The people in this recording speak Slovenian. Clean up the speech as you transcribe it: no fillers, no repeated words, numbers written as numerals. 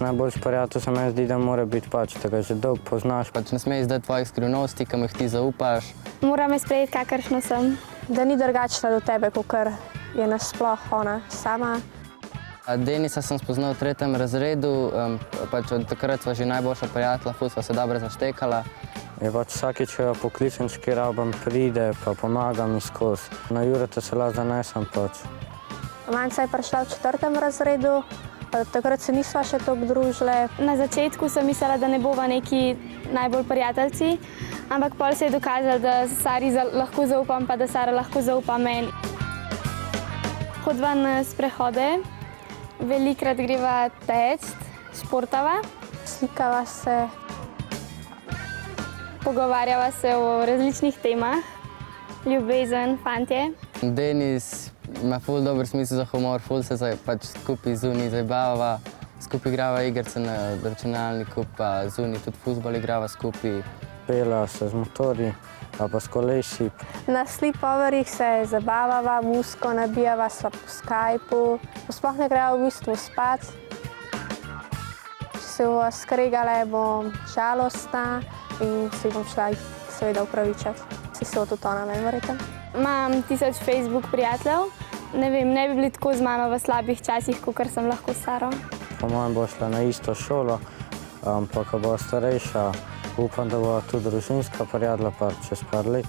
Najboljši prijatelj se meni zdi, da mora biti pač, da ga že dolgo poznaš. Pač ne smeš zdati tvojih skrivnosti, ki mi jih ti zaupaš. Mora me sprejeti, kakršno sem. Da ni drugačna do tebe, kot je nasploh ona sama. Denisa sem spoznal v 3. razredu, pač od takrat sva že najboljša prijatelja, ful sva se dobro zaštekala. Je pač vsakič, ko jo pokličem, če rabim, pride, pa pomagam mi skozi. Na Jureta se lahko zanesem pač. Manjca je prišla v 4. razredu, takrat se nisva še toliko družile. Na začetku sem mislila, da ne bova neki najbolj prijateljci, ampak pol se je dokazalo, da Sari lahko zaupam, pa da Sara lahko zaupa meni. Hodiva na sprehode, velikokrat greva teč, športava. Slikava se. Pogovarjava se o različnih temah, ljubezen, fantje. Denis ima ful dober smisel za humor, ful se pač skupaj zunaj zabavava, skupaj igrava igrice na računalniku, pa zunaj tudi fuzbol igrava skupaj. Pela se z motorji, pa s kolesi. Na sleepoverih se zabavava, muziko nabijava sva po Skypu. Sploh ne greva v bistvu spat. Če se bova skregale, bom žalostna in se bom šla seveda upravičati. Si se tudi ona meni verjetno. Imam 1000 Facebook prijateljev. Ne vem, ne bi bili tako z mano v slabih časih, kakor sem lahko s Saro. Po mojem bo šla na isto šolo, pa ko bo starejša, upam, da bo tudi družinska prijatelja čez par let.